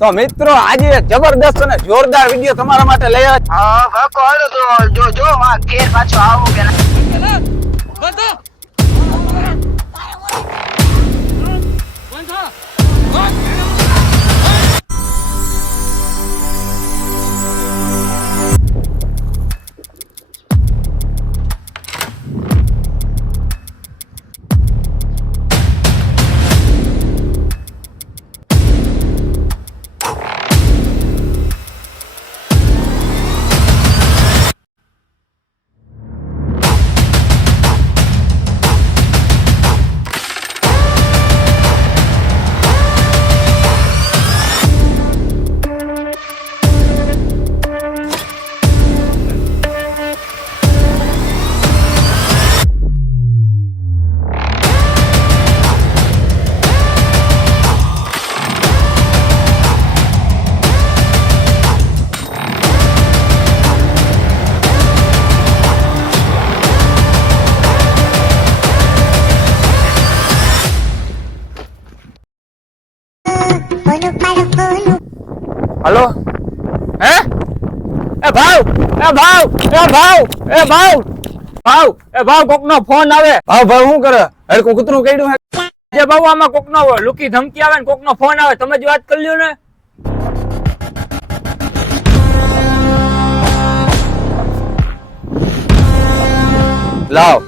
તો મિત્રો આજે જબરદસ્ત અને જોરદાર વીડિયો તમારા માટે લઈ આવ્યા છે. હા હાલો તો જો જો આ ઘેર પાછો આવું કે ના હલો? હે? એ ભાવ એ ભાવ એ ભાવ એ ભાવ. ભાવ એ ભાવ કોકનો ફોન આવે. ભાવ ભાવ શું કરે? હડકું કૂતરું કઈડું હે? જે ભાવ આમાં કોકનો લુકી ધમકી આવે ને કોકનો ફોન આવે તમે જ વાત કરી લ્યો ને. લાવ.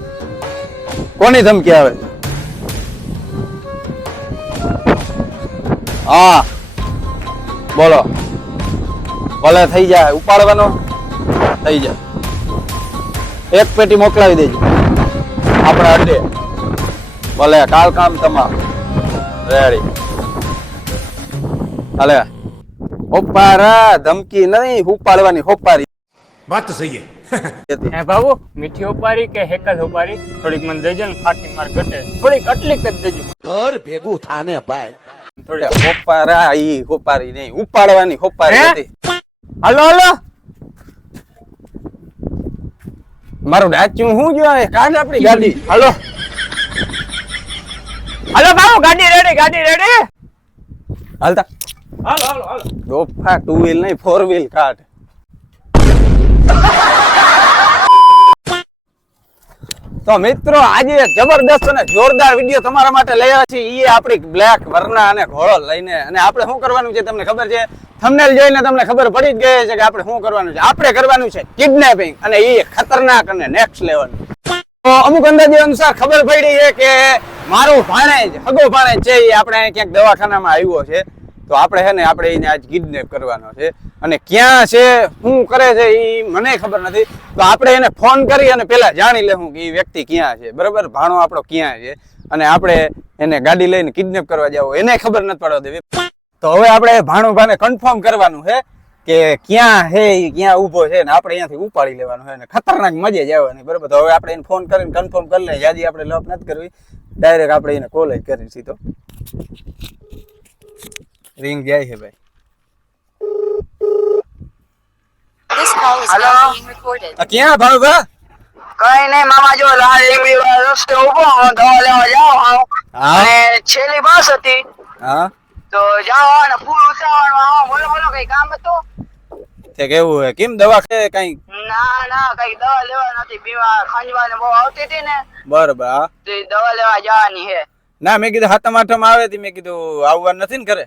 કોની ધમકી આવે? હા. બોલો. ભલે થઈ જાય ઉપાડવાનો થઈ જાય. એક પેટી મોકલાવી દેજો. આપણા અડે. ભલે કાલ કામ તમામ રેડી હાલે હોપારા ધમકી નહીં ઉપાડવાની હોપારી. વાત તો સહી હે. બાબુ મીઠી હોપારી કે હેકલ હોપારી? થોડીક મને દેજો ને ફાટી માર ઘટે. થોડીક અટલી કરી દેજો. ઘર ભેગું થાને ભાઈ. થોડી હોપારા ઈ હોપારી નહીં ઉપાડવાની હોપારી હતી. હાલો હલો. મારું ડાચ્યું હું જો કાઢ આપણી ગાડી? હાલો. હાલો બાબુ ગાડી રેડી ગાડી રેડી હાલતા. હાલો હાલો હાલો. ડોફા ટુ વ્હીલ નહીં ફોર વ્હીલ કાઢ. તો મિત્રો, આજે જબરદસ્ત અને જોરદાર વીડિયો તમારા માટે લઈ આવ્યા છીએ. આપણી બ્લેક વરના અને ઘોડો લઈને. અને આપણે શું કરવાનું છે તમને ખબર છે? થંબનેલ જોઈને તમને ખબર પડી જ ગઈ છે કે આપણે શું કરવાનું છે. આપણે કરવાનું છે કિડનેપિંગ અને એ ખતરનાક અને નેક્સ્ટ લેવલ અમુક અંદાજે અનુસાર ખબર પડી છે કે મારું ભાણેજ, હગો ભાણેજ છે એ આપણે ક્યાંક દવાખાનામાં આવ્યો છે. તો આપણે છે ને, આપણે એને આજ કિડનેપ કરવાનો છે. અને ક્યાં છે, શું કરે છે એ મને ખબર નથી. તો આપણે એને ફોન કરી અને પહેલાં જાણી લેવું કે એ વ્યક્તિ ક્યાં છે. બરાબર? ભાણો આપણો ક્યાં છે? અને આપણે એને ગાડી લઈને કિડનેપ કરવા જાવ, એને ખબર નથી પડવા દેવી. તો હવે આપણે ભાણો ભાને કન્ફર્મ કરવાનું છે કે ક્યાં છે એ ક્યાં ઊભો છે ને આપણે અહીંયાથી ઉપાડી લેવાનું છે ને ખતરનાક મજે જ આવવાની, બરાબર? તો હવે આપણે એને ફોન કરીને કન્ફર્મ કરી લઈએ. યાદી આપણે લપ નથી કરવી. ડાયરેક્ટ આપણે એને કોલ જ કરી સીધો રિંગ જાય છે ભાઈ. Call is now being recorded. આ ભાવ ભાણુભા કઈ નઈ મામા જો લાલ લીમડી વાળા રસ્તે ઊભો હું દવા લેવા જાઉં હું. હા. અને છેલ્લી બસ હતી. હા. તો જાઓ અને ફૂલ ઉતાવળમાં આવો. બોલો બોલો કઈ કામ હતું? તે કેવું હે? કેમ દવા છે કઈ? ના ના કઈ દવા લેવા નથી. બીમાર ખંજવા ને બહુ આવતી હતી ને. બરોબર હા. તો દવા લેવા જવાની હે. ના મેં કીધું હાથમ આઠમ આવે તી મેં કીધું આવવાનું નથી ને ઘરે?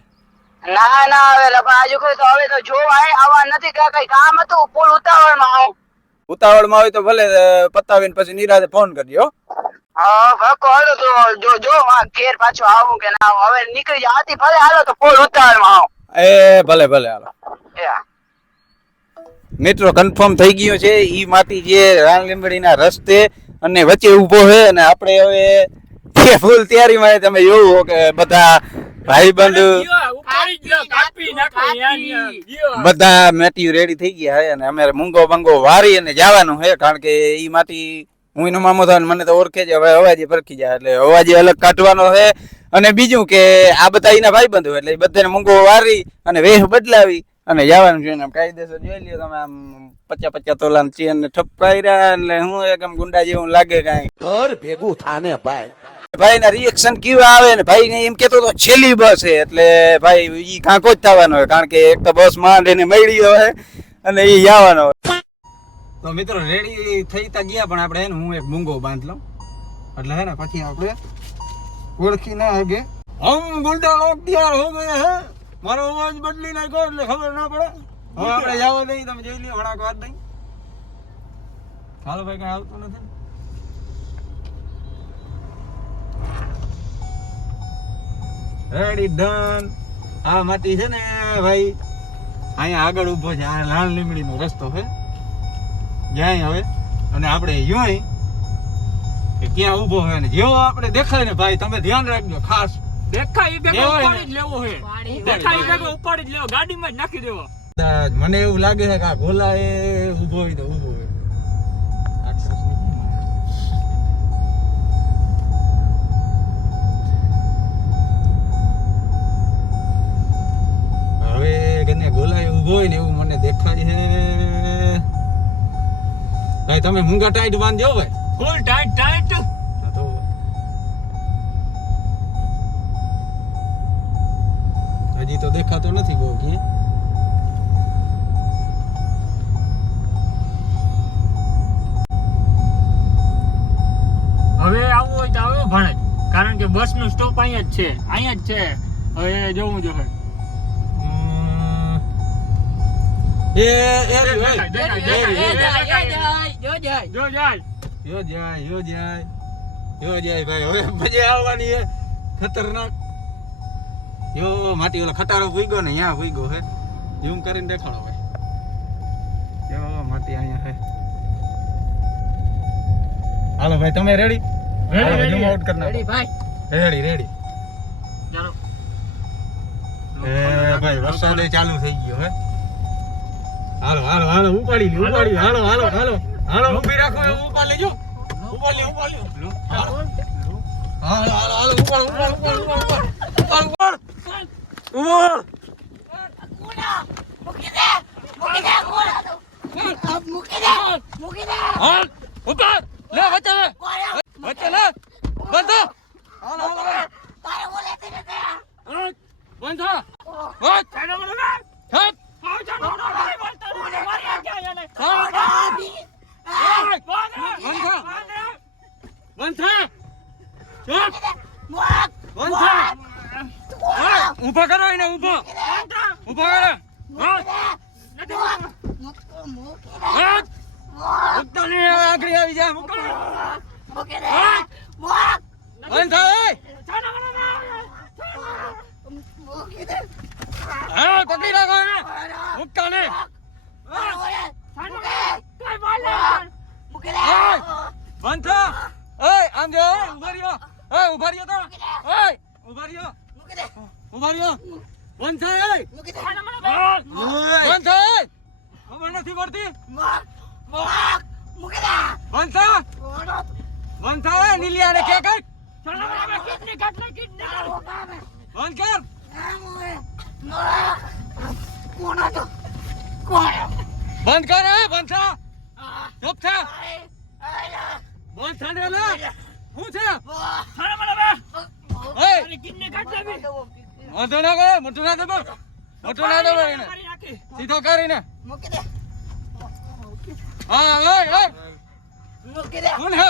ના ના હવે આજુ કઈ તો હવે તો જોવાય આવા નથી કે કઈ કામ હતું? પુલ ઉતાવળમાં આવું. ઉતાવળમાં હોય તો ભલે પતાવીને પછી નિરાતે ફોન કરજો હા. કાકો હાલો તો જો જો ઘેર પાછો આવું કે ના હવે નીકળી જા. આથી ભલે હાલો તો ફૂલ ઉતાવળમાં આવો. એ ભલે ભલે હાલો. મિત્રો કન્ફર્મ થઈ ગયો છે ઈ માટી જે રાણ લીંબડીના રસ્તે અને વચ્ચે ઊભો છે અને આપણે હવે ફૂલ તૈયારીમાં છે. તમે જોવો કે બધા બધા. મેટી રેડી થઈ ગયા હે અને અમારે મૂંગો બંગો વારી અને જવાનું હે કારણ કે ઈ માટી હું એનો મામો થાય મને તો ઓળખે છે હવે અવાજે પરખી જાય એટલે અવાજે અલગ કાઢવાનો હે. અને બીજું કે આ બધા એના ભાઈ બંધુ એટલે બધાને મૂંગો વારી અને વેહ બદલાવી અને જવાનું છે આમ કાયદેસર જોઈ લ્યો તમે આમ પચા પચા તોલા ચેન ઠપકાઈ રહ્યા એટલે હું એક ગુંડા જેવું લાગે કઈ. ઘર ભેગું થાને ભાઈ. ના રિએક્શન કેવા આવે ને ભાઈ ને એમ કેતો તો છેલ્લી બસ છે એટલે ભાઈ ઈ કાંકો જ થવાનો હોય કારણ કે એક તો બસ માંડ એને મળી હોય અને ઈ આવવાનો હોય. તો મિત્રો રેડી થઈ તા ગયા પણ આપણે હે એક મૂંગો બાંધ લઉં. એટલે હે ને પછી આપણે ઓળખી ના હગે. હમ ગુંડા લોક તૈયાર હો ગયે હે. મારો અવાજ બદલી નાખ્યો એટલે ખબર ના પડે. હવે આપણે જવા દઈએ તમે જોઈ લ્યો હણાક વાત દઈ હાલો ભાઈ કઈ આવતું નથી રેડી ડન આ માટી છે ને ભાઈ અહીંયા આગળ ઊભો છે. આ લાલ લીમડીનો રસ્તો છે. જ્યાં હવે અને આપણે યોય કે ક્યાં ઊભો હોય ને જેવો આપણે દેખાય ને ભાઈ તમે ધ્યાન રાખજો ખાસ. દેખાય ભેગો ઉપાડી જ લેવો હે દેખાય ભેગો ઉપાડી જ લેવો. ગાડીમાં જ નાખી દેવો. મને એવું લાગે છે કે આ ગોલા એ ઊભો હોય તો ઊભો. હોય ને એવું મને દેખાય છે. ભાઈ તમે મૂંગા ટાઈટ બાંધજો ભાઈ. Full tight tight. હજી તો દેખાતો નથી બહુ કે હવે આવવું હોય તો આવ્યો ભણે કારણ કે બસનું સ્ટોપ અહીંયા જ છે. અહીંયા જ છે. હવે જોવું જો ભાઈ. એ રી, એ રી. જો જાય યો જાય યો જાય યો જાય ભાઈ હવે મજા આવવાની હે ખતરનાક યો માટી ઓલા ખટારો ભૂગ્યો ને અહીંયા ભૂગ્યો હે ઝૂમ કરીને દેખાડો ભાઈ યો માટી અહીંયા હે હાલો ભાઈ તમે રેડી ready. ઝૂમ આઉટ કરી નાખો રેડી રેડી ચાલો એ ભાઈ વરસાદ ચાલુ થઈ ગયો હે હાલો હાલો હાલો ઉપાડી લ્યો ઉપાડી. હાલો હાલો હાલો હાલો ઊભી રાખો ઉપાડ લેજો. ઉપાડી લ્યો ઉપાડ લ્યો. હાલો. હાલો હાલો ઉપાડ ઉપાડ ઉપાડ ઉપાડ ઉપાડ ઉપાડ ઉપાડ હાલ ઉપાડ લે વચ્ચે લે વચ્ચે લે બંધો હાલો હાલો હાલ બંધો વચ હટ ઊભા કરો એને ઊભો ઊભો કરો. ઉગતા નહીં આખરી આવી જાય મૂકો. બંધ થાય હા પકડી રાખો એને. ઉગતા નહીં ઓય, બંધ થા ઓય આમ જો ઓય, ઊભા રહ્યો. ઓય ઊભા રહ્યો તો. ઓય ઊભા રહ્યો. ઊભા રહ્યો. બંધ થા ઓય બંધ થા ઓય ખબર નથી પડતી. બંધ થા બંધ થા નીલિયાને કે કર. બંધ કર બંધ કર ચૂપ થા. બંધ થા ને લે શું છે ઓય મોટો ના કરે મોટો ના દબો મોટો ના દબો એને. સીધો કરીને હા ઓય ઓય કોણ હે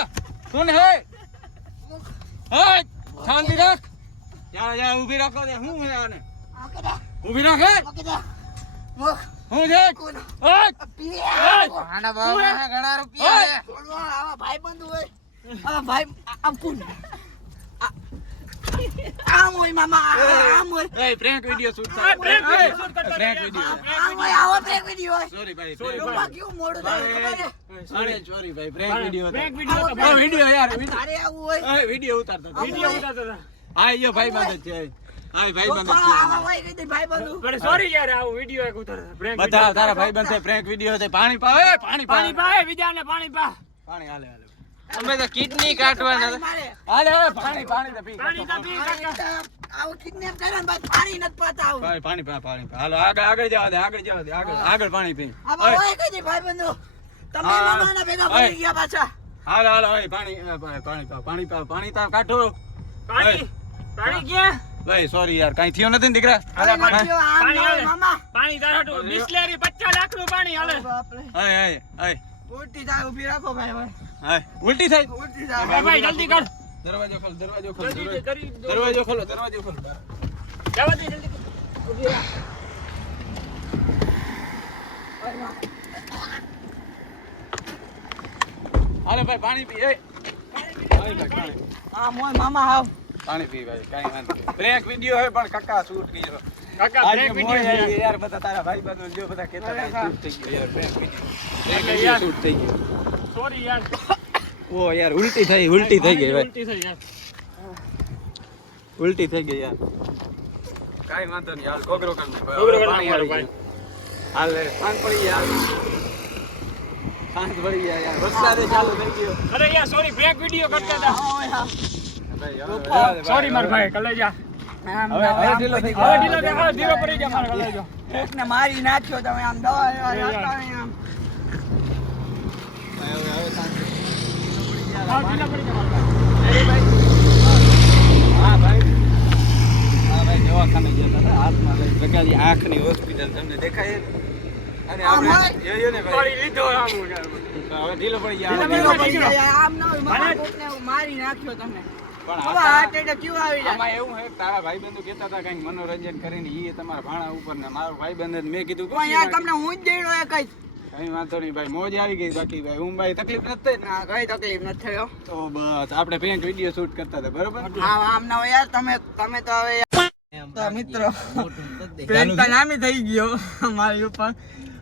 કોણ હે. ઓય શાંતિ રાખ. યા યા ઊભી રાખો દે હું હે આને? ઊભી રાખે? હું છે? ઓય! આના બાબા ઘણા રૂપિયા છે. આવા ભાઈબંધ હોય. આવા vai, ampun. કોણ? mama, હોય Hey, prank video shoot. Hey, video shoot થાય prank video shoot કરતા prank video. હોય આવો વિડિયો હોય. સોરી ભાઈ Sorry, sorry એમાં કેવું મોડું થાય સોરી સોરી ભાઈ પ્રેન્ક વિડિયો Prank video હતો, આ વિડિયો યાર તારે આવું હોય. આ વિડિયો ઉતારતા video ઉતારતા હતા. આ યો ભાઈ બંધ છે. આ ભાઈ બંધ છે. આવા હોય કઈ દે ભાઈબંધ પણ સોરી યાર, આવું video એક ઉતારતા. Prank બધા તારા ભાઈ બંધ છે પ્રેન્ક વિડિયો છે. પાણી પાવે પાણી પાણી પાણી પા, એ બીજાને પાણી પા. પાણી હાલે હાલે. અમે તો કિડની કાઢવાના હાલે હવે પાણી પાણી તો પી. પાણી તો પી, આવ આવું kidnap કરે ને ભાઈ પાણી નત પાતા આવ. ભાઈ પાણી પા પાણી હાલો આગળ આગળ જવા દે આગળ જવા દે આગળ આગળ પાણી પી. આવા ઓય કઈ દે ભાઈબંધો. તમે મામાના ભેગા. પડી ગયા પાછા. હાલો હાલો ઓય પાણી પાણી પા પાણી પા પાણી તા કાઢો. પાણી પાણી ગયા? ભાઈ સોરી યાર કઈ થયો નથી ને દીકરા? હાલે પાણી પાણી તારાટું બિસ્લેરી 50 લાખનું પાણી હાલે. હાય હાય હાય. ઉલટી થાય ઊભી રાખો ભાઈ ભાઈ હાય ઉલટી થાય. ઉલટી ભાઈ ભાઈ જલ્દી કર. દરવાજો ખોલ દરવાજો ખોલ જલ્દી કરી દરવાજો ખોલો દરવાજો ખોલો. જવા દે જલ્દી કર. અરે ભાઈ પાણી પી એ. પાણી પી પાણી હા મોય મામા આવ પાણી પી ભાઈ કાઈ વાંધો નહીં. બ્રેક વિડિયો હે પણ કાકા શૂટ કર્યો કાકા બ્રેક વિડિયો યાર બધા તારા ભાઈ બંધો જો બધા કેતા શૂટ થઈ ગયો યાર બ્રેક વિડિયો. શૂટ થઈ ગયો સોરી યાર ઓ યાર ઉલટી થઈ ઉલટી થઈ ગઈ ભાઈ ઉલટી થઈ યાર ઉલટી થઈ ગઈ યાર કાઈ વાંધો નહીં હાલ કોગરો કર નાખ કોગરો કરી પાણી નાખો, આવી ગયું. હાલ લે સાંજ પડી યાર સાંજ પડી ગયા યાર વરસાદે ચાલુ થઈ ગયો અરે યાર સોરી બ્રેક વિડિયો કરતા હતા ભાઈ, હવે- હવે- સોરી માર ભાઈ કલેજા આમ હવે હવે ઢીલો થઈ ગયો હવે ઢીલો કે હવે ધીરો પડી ગયા મારા કલેજો કોકને મારી નાખ્યો તમે આમ દવા એવા એ યાર. નાખતા હોય આમ હવે હવે સાંજ હા ઢીલો પડી ગયા મારા ભાઈ હા ભાઈ હા ભાઈ દવાખાને ગયા હતા હાથમાં લઈ જગાડી આંખની હોસ્પિટલ તમને દેખાય? અને આપણે? જોયું ને ભાઈ લીધો આમ હવે ઢીલો પડી ગયા આમ ના હોય મારી નાખ્યો તમે પણ હવે આ હાર્ટ એટેક કેવું આવી જાય એવું હે કે કહેતા હતા કંઈક મનોરંજન કરીને તમારા ભાણા ઉપર ને મારો ભાઈબંધ જ મેં કીધું તમને હું જ દેડો કઈ કઈ વાંધો નહીં ભાઈ મોજ આવી ગઈ બાકી ભાઈ. હું ભાઈ તકલીફ નથી થઈ. ના કઈ તકલીફ નથી થયો. તો બસ આપણે પેન્ટ વીડિયો શૂટ કરતા હતા બરોબર? હા આમ ના હોય યાર તમે તમે તો હવે તો મિત્રો પેન્ટ તો નામી થઈ ગયો મારી ઉપર.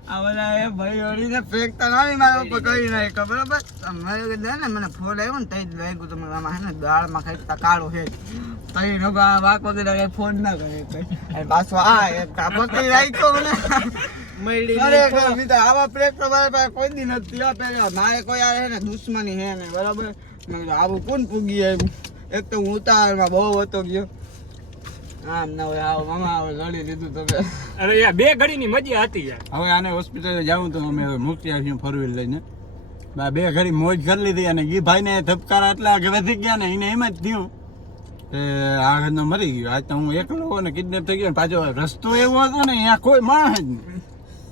બધા એ ભાઈ ઓળીને ફેક તો નામી મારા ઉપર કરી નાખ્યો બરોબર? મારે કીધું ને મને ફોન આવ્યો ને તઈ લાગ્યું તમે આમાં હે ને દાળમાં ખાઈ તકાળો છે. તઈ નો વાક વગેરે ફોન ના કરે. કઈ અને પાછો આ એક પકડી રાખ્યો મને. તો મારા મારે ને દુશ્મની હે ને બરાબર? મેં આવું કોણ પૂગી આવ્યું? એક તો હું ઉતાવળમાં બહુ હતો ગયો. આમ ના હોય આવો મામા આવો લડી લીધું તમે. અરે યાર બે ઘડીની મજા હતી યાર. હવે આને હોસ્પિટલે જાઉં તો અમે હવે મૂકી આવીશું ફોર લઈને. બા બે ઘડી મોજ કરી લીધી અને ઈ ભાઈને ધબકારા એટલા આગળ વધી ગયા ને એને એમ જ થયું. કે આ ઘરનો મરી ગયો. આજ તો હું એકલો ને કિડનેપ થઈ ગયો ને પાછો રસ્તો એવો હતો ને અહીંયા કોઈ માણસ જ નહીં.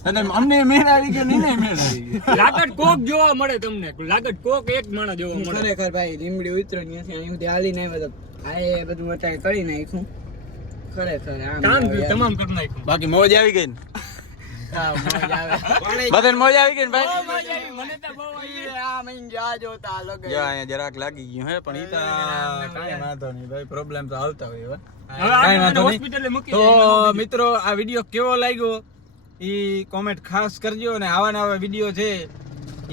એટલે અમને મેળ આવી ગયો નહીં મેળ આવી ગયો. લાગટ કોક જોવા મળે તમને. લાગટ કોક એક માણસ જોવા મળે. ખરેખર ભાઈ લીમડી ઉતરો ત્યાંથી અહીં સુધી હાલી નહીં બધું આ એ બધું અત્યારે કરી નાખ્યું. ખરેખર કામ ના હોય યાર. તમામ કરી નાખ્યું. બાકી મોજ આવી ગઈ ને? મોજ આવે. બધાને મોજ આવી ગઈ ને ભાઈ? મને તો બહુ આવી ઈ જા જોતા લોકો. જો અહીંયા જરાક લાગી ગયું હે પણ ઈ તો કાંઈ વાંધો નહીં ભાઈ પ્રોબ્લેમ તો આવતા હોય હવે. હવે કાંઈ આપણે વાંધો નહીં. હોસ્પિટલે મૂકી તો મિત્રો આ વીડિયો કેવો લાગ્યો? ઈ કોમેન્ટ ખાસ કરજો અને આવા નવા વીડિયો છે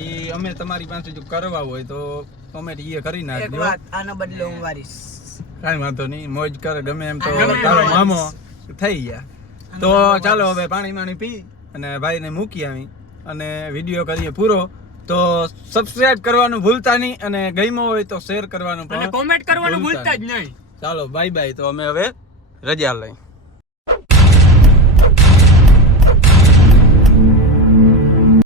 ઈ અમે તમારી પાસે જો કરવા હોય તો કોમેન્ટ એ કરી એક નાખજો. વાત આનો બદલો હું વારીશ. કાંઈ વાંધો નહીં. મોજ કર ગમે એમ તો તારો મામો થઈ ગયા. તો ચાલો હવે પાણી માણી પી અને ભાઈને મૂકી આવી. અને વીડિયો કરીએ પૂરો. તો સબસ્ક્રાઇબ કરવાનું ભૂલતા નહીં અને ગમ્યો હોય તો શેર કરવાનું પણ કોમેન્ટ કરવાનું ભૂલતા જ નહીં. ચાલો બાય બાય તો અમે હવે રજા લઈ.